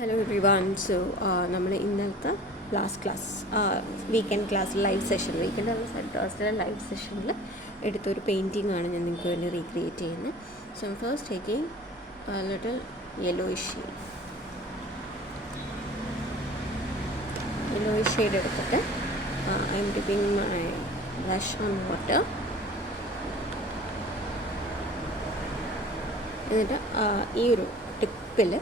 Hello every one. So നമ്മൾ ഇന്നലത്തെ last class weekend class live session weekend അല്ല Saturday live സെഷനിൽ എടുത്തൊരു പെയിൻറ്റിംഗ് ആണ് ഞാൻ നിങ്ങൾക്ക് വേണ്ടി റീക്രിയേറ്റ് ചെയ്യുന്നത്. So first taking little yellowish shade എടുത്തിട്ട് I'm dipping my brush on water. എന്നിട്ട് ഈ ഒരു ടിപ്പിൽ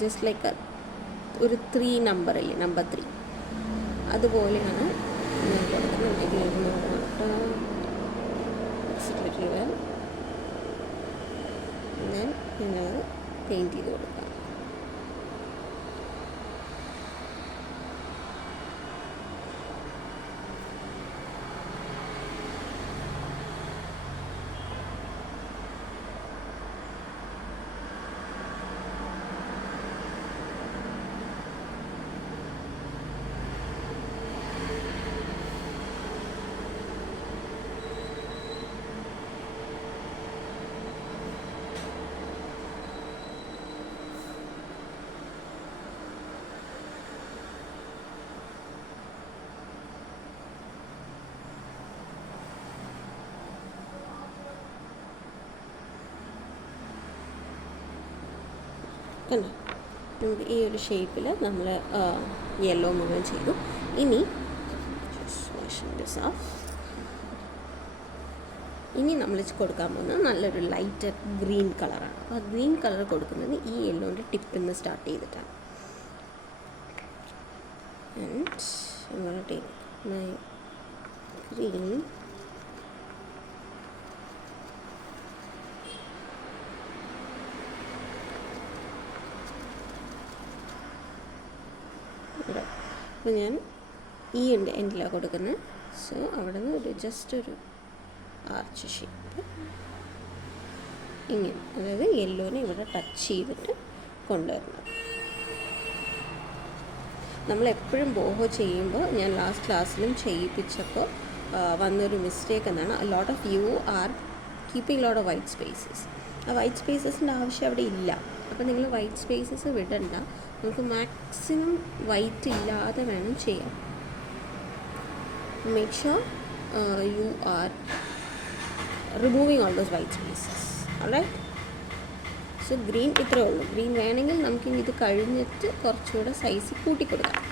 ജസ്റ്റ് ലൈക്ക് ഒരു 3 നമ്പറില്ലേ, നമ്പർ 3 അതുപോലെയാണ് ഞാൻ കൊടുക്കുന്നത്. ഞാൻ ഇതിനത് പെയിൻറ്റ് ചെയ്ത് കൊടുക്കാം. കണ്ടോ, നമുക്ക് ഈ ഒരു ഷേപ്പിൽ നമ്മൾ യെല്ലോ മുഴുവൻ ചെയ്തു. ഇനി നമ്മൾ കൊടുക്കാൻ പോകുന്നത് നല്ലൊരു ലൈറ്റ് ഗ്രീൻ കളറാണ്. അപ്പോൾ ആ ഗ്രീൻ കളർ കൊടുക്കുന്നത് ഈ യെല്ലോൻ്റെ ടിപ്പിൽ നിന്ന് സ്റ്റാർട്ട് ചെയ്തിട്ടാണ്. ആൻഡ് ടേക്ക് മൈ ഗ്രീൻ അപ്പോൾ ഞാൻ ഈ എൻഡിലാണ് കൊടുക്കുന്നത്. സോ അവിടെ നിന്ന് ഒരു ജസ്റ്റ് ഒരു ആർച്ച് ഷേപ്പ് ഇങ്ങനെ, അതായത് യെല്ലോനെ ഇവിടെ ടച്ച് ചെയ്തിട്ട് കൊണ്ടുവരണം. നമ്മളെപ്പോഴും ബോഹോ ചെയ്യുമ്പോൾ ഞാൻ ലാസ്റ്റ് ക്ലാസ്സിലും ചെയ്യിപ്പിച്ചപ്പോൾ വന്നൊരു മിസ്റ്റേക്ക് എന്നാണ്, lot of you are keeping lot of white spaces. ആ വൈറ്റ് സ്പേസസിൻ്റെ ആവശ്യം അവിടെ ഇല്ല. അപ്പോൾ നിങ്ങൾ വൈറ്റ് സ്പേസസ് വിടണ്ട, നമുക്ക് മാക്സിമം വൈറ്റ് ഇല്ലാതെ വേണം ചെയ്യാൻ. Make sure you are removing all those white spaces. Alright. So green ഇത്രയേ ഉള്ളൂ. ഗ്രീൻ വേണമെങ്കിൽ നമുക്കിനി ഇത് കഴിഞ്ഞിട്ട് കുറച്ചുകൂടെ സൈസ് കൂട്ടിക്കൊടുക്കാം.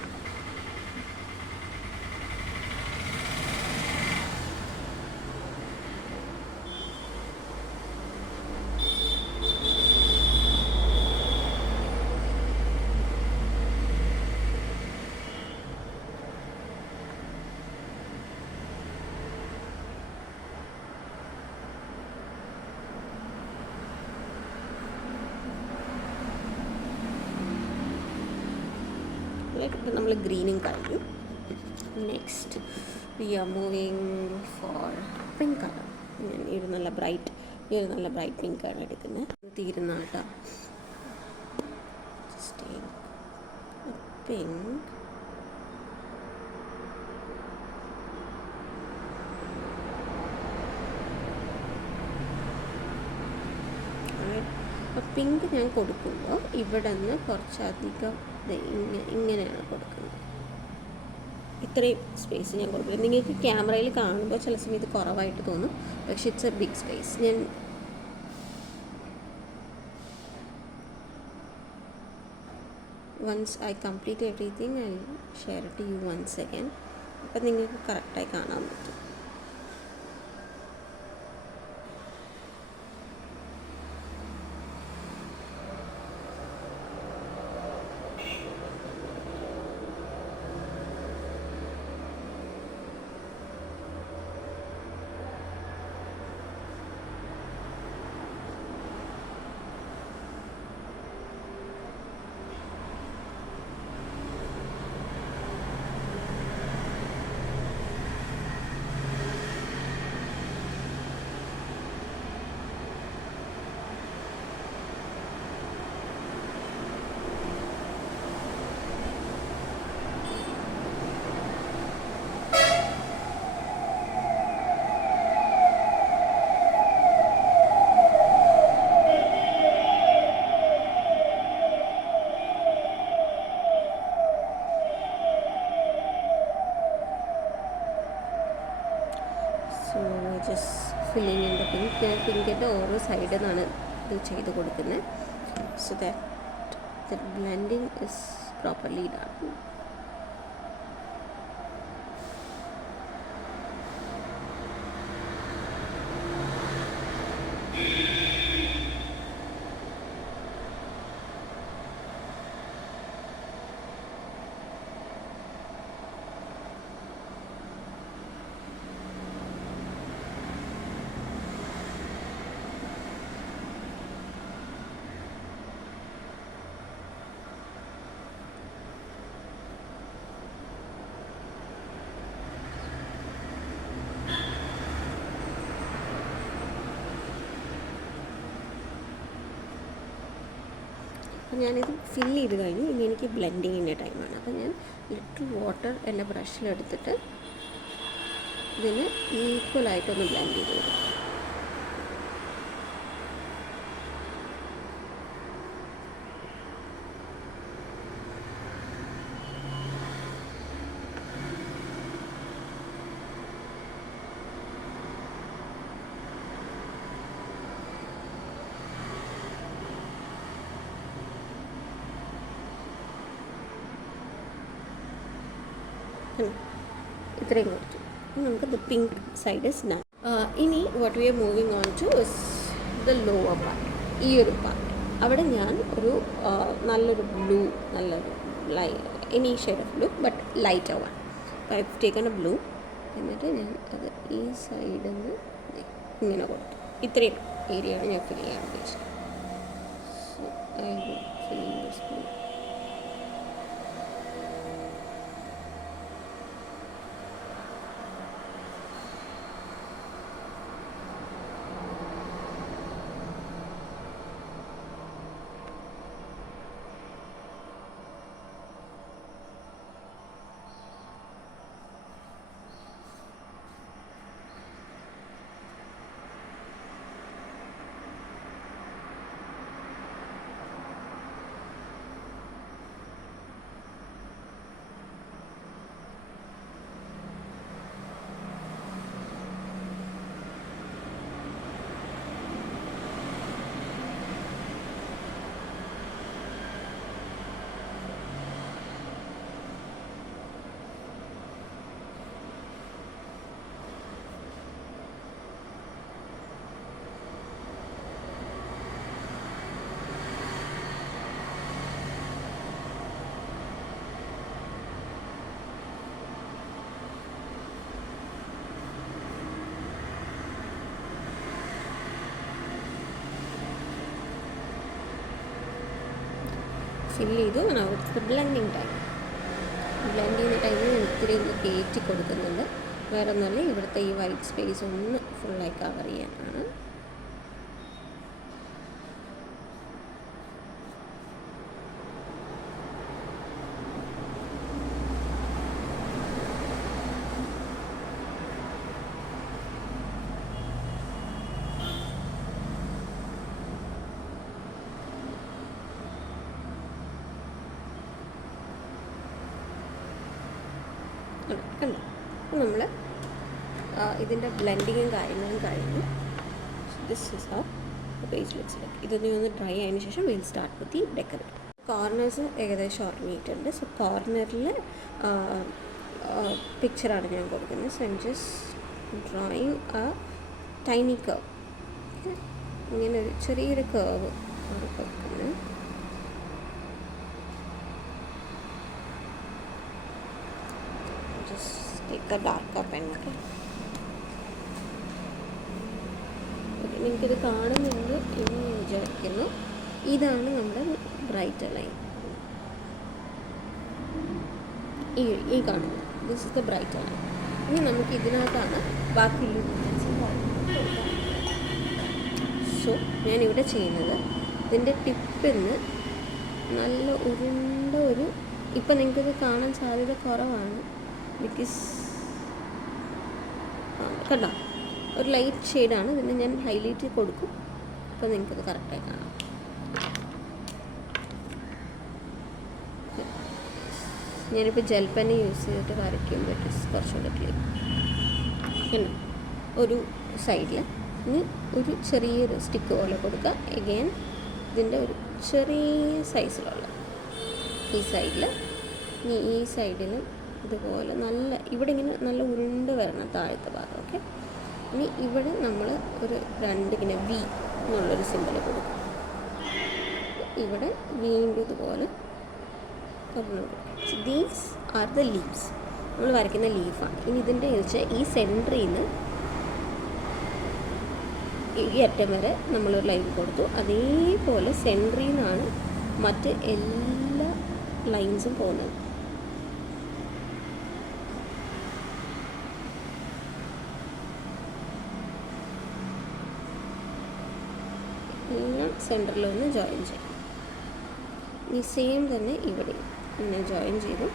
ഇപ്പം നമ്മൾ ഗ്രീനും കഴിഞ്ഞു. Next we are moving for pink colour. ഞാൻ ഈ ഒരു നല്ല ബ്രൈറ്റ് പിങ്കാണ് എടുക്കുന്നത്. തീരുന്ന കേട്ടോ. പിങ്ക് പിങ്ക് ഞാൻ കൊടുക്കുമ്പോൾ ഇവിടെ നിന്ന് കുറച്ചധികം ഇങ്ങനെയാണ് കൊടുക്കുന്നത്. ഇത്രയും സ്പേസ് ഞാൻ കൊടുക്കുന്നത്. നിങ്ങൾക്ക് ക്യാമറയിൽ കാണുമ്പോൾ ചില സമയത്ത് കുറവായിട്ട് തോന്നും, പക്ഷെ ഇറ്റ്സ് എ ബിഗ് സ്പേസ്. ഞാൻ once I complete everything I share it you once again. അപ്പം നിങ്ങൾക്ക് കറക്റ്റായി കാണാൻ പറ്റും. Filling in the pink. ഞാൻ പിങ്കിൻ്റെ ഓരോ സൈഡിൽ നിന്നാണ് ഇത് ചെയ്ത് കൊടുക്കുന്നത്. So that blending is properly done. അപ്പോൾ ഞാനിത് ഫില്ല് ചെയ്ത് കഴിഞ്ഞു. ഇനി എനിക്ക് ബ്ലെൻഡിങ്ങിൻ്റെ ടൈമാണ്. അപ്പോൾ ഞാൻ ലിറ്റിൽ വാട്ടർ എൻ്റെ ബ്രഷിലെടുത്തിട്ട് ഇതിന് ഈക്വലായിട്ടൊന്ന് ബ്ലെൻഡ് ചെയ്ത് കൊടുക്കും. ഇത്രയും കൊടുത്തു. നമുക്ക് the pink side is done. ഇനി what we are moving on to is the lower part. ഈ ഒരു പാർട്ട് അവിടെ ഞാൻ ഒരു നല്ലൊരു ബ്ലൂ, നല്ലൊരു any shade of blue but light ആവാൻ I have taken a blue. എന്നിട്ട് ഞാൻ അത് ഈ സൈഡിൽ നിന്ന് ഇങ്ങനെ കൊടുത്തു. ഇത്രയും ഏരിയയാണ് ഞാൻ ഫിൽ ചെയ്യാൻ ഉദ്ദേശിച്ചത്. So I will fill in this blue. Fill ചെയ്തു. അവിടുത്തെ ബ്ലെൻഡിങ് ടൈം. ബ്ലെൻഡ് ചെയ്യുന്ന ടൈമിൽ ഞാൻ ഇത്തിരി ഒന്ന് കയറ്റി കൊടുക്കുന്നുണ്ട്. വേറെ ഒന്നല്ല, ഇവിടുത്തെ ഈ വൈറ്റ് സ്പേസ് ഒന്ന് ഫുള്ളായി കവർ ചെയ്യാനാണ്. കണ്ടോ, നമ്മൾ ഇതിൻ്റെ ബ്ലെൻഡിങ്ങും കാര്യങ്ങളും കഴിഞ്ഞു. This is how the page looks like. ഇതൊന്ന് ഒന്ന് ഡ്രൈ ആയതിനു ശേഷം will start with the decorate. Corners ഏകദേശം ഉറങ്ങിയിട്ടുണ്ട്. സോ കോർണറിൽ പിക്ചറാണ് ഞാൻ കൊടുക്കുന്നത്. So I'm just drawing A tiny curve. ഇങ്ങനെ ഒരു ചെറിയൊരു കർവ് ആണ് കൊടുക്കുന്നത്. take a darker pen. Okay, നിങ്ങൾക്കിത് കാണുന്നുണ്ട് എന്ന് ഞാൻ വിചാരിക്കുന്നു. ഇതാണ് നമ്മുടെ ബ്രൈറ്റ് ലൈൻ. ഈ കാണുന്നത് this is the bright line. ഇനി നമുക്ക് ഇതിനകത്താണ് ബാക്കിയുള്ള ഡീറ്റെയിൽസ് കൊടുക്കാം. സോ ഞാനിവിടെ ചെയ്യുന്നത് ഇതിൻ്റെ ടിപ്പിൽ നിന്ന് നല്ല ഉരുണ്ട ഒരു, ഇപ്പം നിങ്ങൾക്കിത് കാണാൻ സാധ്യത കുറവാണ്, ബിക്കോസ് കണ്ടോ ഒരു ലൈറ്റ് ഷെയ്ഡാണ്. ഇതിന് ഞാൻ ഹൈലൈറ്റ് കൊടുക്കും. അപ്പോൾ നിങ്ങൾക്കത് കറക്റ്റായി കാണാം. ഞാനിപ്പോൾ ജെൽ പെൻ യൂസ് ചെയ്തിട്ട് വരയ്ക്കുമ്പോൾ കുറച്ചുകൂടെ ക്ലീൻ. പിന്നെ ഒരു സൈഡിൽ. ഇനി ഒരു ചെറിയൊരു സ്റ്റിക്ക് പോലെ കൊടുക്കുക. എഗെയിൻ ഇതിൻ്റെ ഒരു ചെറിയ സൈസിലുള്ള ഈ സൈഡിൽ. ഇനി ഈ സൈഡിൽ ഇതുപോലെ നല്ല ഇവിടെ ഇങ്ങനെ നല്ല ഉരുണ്ട് വരണം താഴത്തെ ഭാഗം. ഓക്കെ, ഇനി ഇവിടെ നമ്മൾ ഒരു 2 ഇങ്ങനെ വി എന്നുള്ളൊരു സിമ്പിൾ കൊടുക്കും. ഇവിടെ വീണ്ടും ഇതുപോലെ ദീസ് ആർ ദ ലീവ്സ്, നമ്മൾ വരയ്ക്കുന്ന ലീഫാണ്. ഇനി ഇതിൻ്റെ വെച്ചാൽ ഈ സെൻറ്ററിൽ നിന്ന് ഈ അറ്റം വരെ നമ്മളൊരു ലൈൻ കൊടുത്തു. അതേപോലെ സെൻറ്ററിൽ നിന്നാണ് മറ്റ് എല്ലാ ലൈൻസും പോകുന്നത്. എല്ലാം സെൻറ്ററിൽ ഒന്ന് ജോയിൻ ചെയ്യും. ഈ സെയിം തന്നെ ഇവിടെ ഇങ്ങനെ ജോയിൻ ചെയ്തു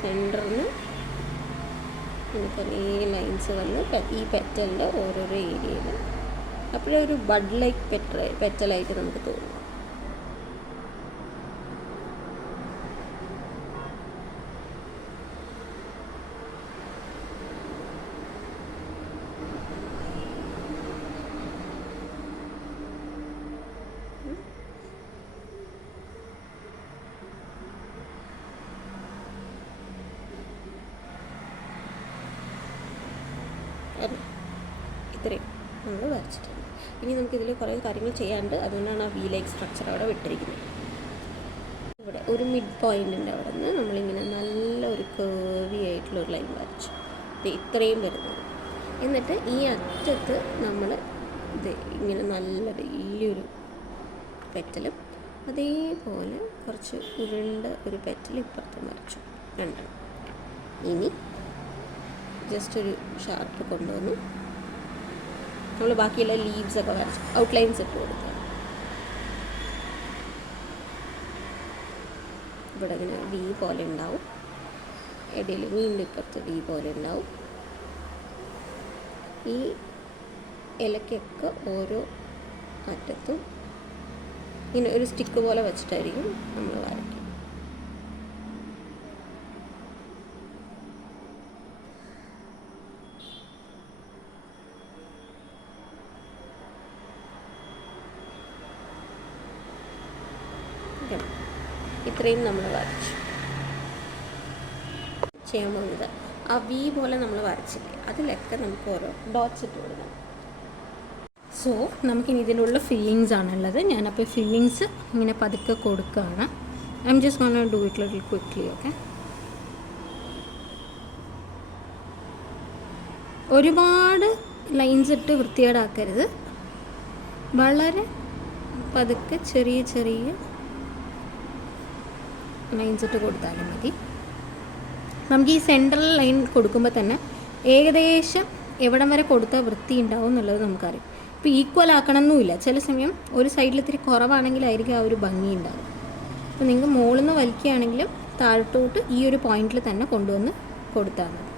സെൻറ്ററിൽ കുറേ ലൈൻസ് വന്ന് ഈ പെറ്റലിൻ്റെ ഓരോരോ ഏരിയയിൽ അപ്പോഴേ ഒരു ബഡ് ലൈക്ക് പെറ്റലായിട്ട് നമുക്ക് തോന്നും. ഇത്രയും നമ്മൾ വരച്ചിട്ടുണ്ട്. ഇനി നമുക്കിതിൽ കുറേ കാര്യങ്ങൾ ചെയ്യാനുണ്ട്. അതുകൊണ്ടാണ് ആ വി ലൈക്ക് സ്ട്രക്ചർ അവിടെ വിട്ടിരിക്കുന്നത്. ഇവിടെ ഒരു മിഡ് പോയിൻറ്റിൻ്റെ അവിടെ നിന്ന് നമ്മളിങ്ങനെ നല്ല ഒരു കേർവി ആയിട്ടുള്ളൊരു ലൈൻ വരച്ചു. ഇത് ഇത്രയും വരുന്നത്. എന്നിട്ട് ഈ അറ്റത്ത് നമ്മൾ ഇത് ഇങ്ങനെ നല്ല വലിയൊരു പെറ്റലും അതേപോലെ കുറച്ച് ഉരുണ്ട ഒരു പെറ്റൽ ഇപ്പുറത്തും വരച്ചു, 2. ഇനി ജസ്റ്റ് ഒരു ഷാർപ്പ് കൊണ്ടുവന്നു നമ്മൾ ബാക്കിയുള്ള ലീവ്സൊക്കെ വരച്ചു ഔട്ട്ലൈൻസ് ഇട്ട് കൊടുക്കുക. ഇവിടെ ഇങ്ങനെ വി പോലെ ഉണ്ടാവും, ഇടയിൽ വീണ്ടും ഇപ്പുറത്ത് വി പോലെ ഉണ്ടാവും. ഈ ഇലക്കൊക്കെ ഓരോ അറ്റത്തും ഇങ്ങനെ ഒരു സ്റ്റിക്ക് പോലെ വെച്ചിട്ടായിരിക്കും നമ്മൾ വരയ്ക്കുക. ഇത്രയും നമ്മൾ വരച്ചു. ചെയ്യാൻ പോകുന്നത് ആ വി പോലെ നമ്മൾ വരച്ചില്ലേ അതിലൊക്കെ നമുക്ക് ഓരോ ഡോട്ട്സ് ഇട്ട് കൊടുക്കണം. സോ നമുക്കിനി ഇതിലുള്ള ഫില്ലിങ്സ് ആണുള്ളത്. ഞാനപ്പോൾ ഫില്ലിങ്സ് ഇങ്ങനെ പതുക്കെ കൊടുക്കുകയാണ്. I am just gonna do it little quickly. Okay, ഒരുപാട് ലൈൻസ് ഇട്ട് വൃത്തികേടാക്കരുത്. വളരെ പതുക്കെ ചെറിയ ചെറിയ ലൈൻസ് ഇട്ട് കൊടുത്താലും മതി. നമുക്ക് ഈ സെൻട്രൽ ലൈൻ കൊടുക്കുമ്പോൾ തന്നെ ഏകദേശം എവിടം വരെ കൊടുത്താൽ വൃത്തി ഉണ്ടാവും എന്നുള്ളത് നമുക്കറിയാം. ഇപ്പോൾ ഈക്വൽ ആക്കണമെന്നുമില്ല. ചില സമയം ഒരു സൈഡിൽ ഇത്തിരി കുറവാണെങ്കിലായിരിക്കും ആ ഒരു ഭംഗി ഉണ്ടാവും. അപ്പോൾ നിങ്ങൾക്ക് മുകളിൽ നിന്ന് വലിക്കുകയാണെങ്കിലും താഴോട്ട് ഈ ഒരു പോയിന്റിൽ തന്നെ കൊണ്ടുവന്ന് കൊടുത്താൽ മതി.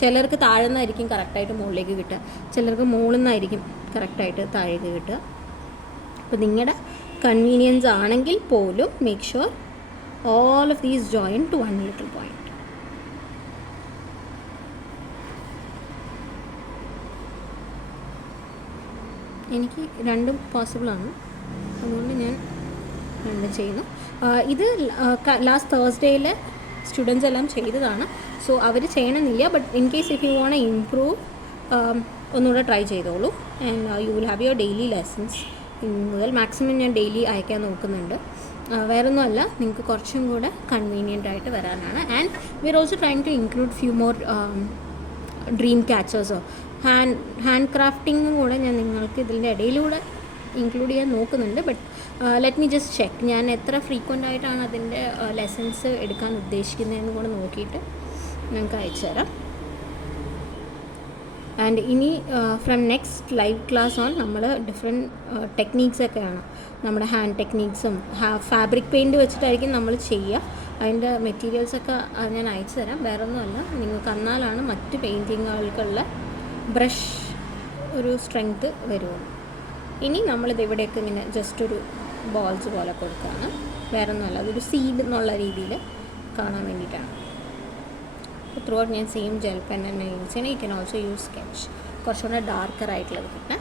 ചിലർക്ക് താഴെ നിന്നായിരിക്കും കറക്റ്റായിട്ട് മുകളിലേക്ക് കിട്ടുക, ചിലർക്ക് മുകളിൽ നിന്നായിരിക്കും കറക്റ്റായിട്ട് താഴേക്ക് കിട്ടുക. അപ്പോൾ നിങ്ങളുടെ കൺവീനിയൻസ് ആണെങ്കിൽ പോലും make sure all of these join to one little point. എനിക്ക് രണ്ടും പോസിബിളാണ്, അതുകൊണ്ട് ഞാൻ രണ്ടും ചെയ്യുന്നു. ഇത് ലാസ്റ്റ് തേഴ്സ്ഡേയിൽ സ്റ്റുഡൻസ് എല്ലാം ചെയ്തതാണ്. സോ അവർ ചെയ്യണമെന്നില്ല. But in case if you want improve ഒന്നുകൂടെ ട്രൈ ചെയ്തോളൂ. And you will have your daily lessons. മുതൽ മാക്സിമം ഞാൻ ഡെയിലി അയക്കാൻ നോക്കുന്നുണ്ട്. വേറൊന്നുമല്ല, നിങ്ങൾക്ക് കുറച്ചും കൂടെ കൺവീനിയൻ്റ് ആയിട്ട് വരാനാണ്. And we are also trying to include few more dream ക്യാച്ചേഴ്സോ ഹാൻഡ് ക്രാഫ്റ്റിങ്ങും കൂടെ ഞാൻ നിങ്ങൾക്ക് ഇതിൻ്റെ ഇടയിലൂടെ ഇൻക്ലൂഡ് ചെയ്യാൻ നോക്കുന്നുണ്ട്. But let me just check ഞാൻ എത്ര ഫ്രീക്വൻ്റ് ആയിട്ടാണ് അതിൻ്റെ ലെസൺസ് എടുക്കാൻ ഉദ്ദേശിക്കുന്നതെന്ന് കൂടെ നോക്കിയിട്ട് ഞങ്ങൾക്ക് അയച്ചു തരാം. ആൻഡ് ഇനി from next live class on നമ്മൾ ഡിഫറെൻറ്റ് ടെക്നീക്സൊക്കെയാണ്. നമ്മുടെ ഹാൻഡ് ടെക്നീക്സും ഫാബ്രിക് പെയിൻറ്റ് വെച്ചിട്ടായിരിക്കും നമ്മൾ ചെയ്യുക. അതിൻ്റെ മെറ്റീരിയൽസൊക്കെ ഞാൻ അയച്ചു തരാം. വേറൊന്നുമല്ല, നിങ്ങൾക്ക് എന്നാലാണ് മറ്റ് പെയിൻറ്റിങ്ങുകൾക്കുള്ള ബ്രഷ് ഒരു സ്ട്രെങ്ത്ത് വരുള്ളൂ. ഇനി നമ്മളിത് ഇവിടെയൊക്കെ ഇങ്ങനെ ജസ്റ്റ് ഒരു ബോൾസ് പോലെ കൊടുക്കുകയാണ്. വേറൊന്നുമല്ല, അതൊരു സീഡ് എന്നുള്ള രീതിയിൽ കാണാൻ വേണ്ടിയിട്ടാണ്. ത്രൂ ഔട്ട് ഞാൻ സെയിം ജെൽ പെൻ തന്നെ യൂസ് ചെയ്യണം. You can also use sketch. കുറച്ചുകൂടെ ഡാർക്കർ ആയിട്ടുള്ളത് കിട്ടണേ.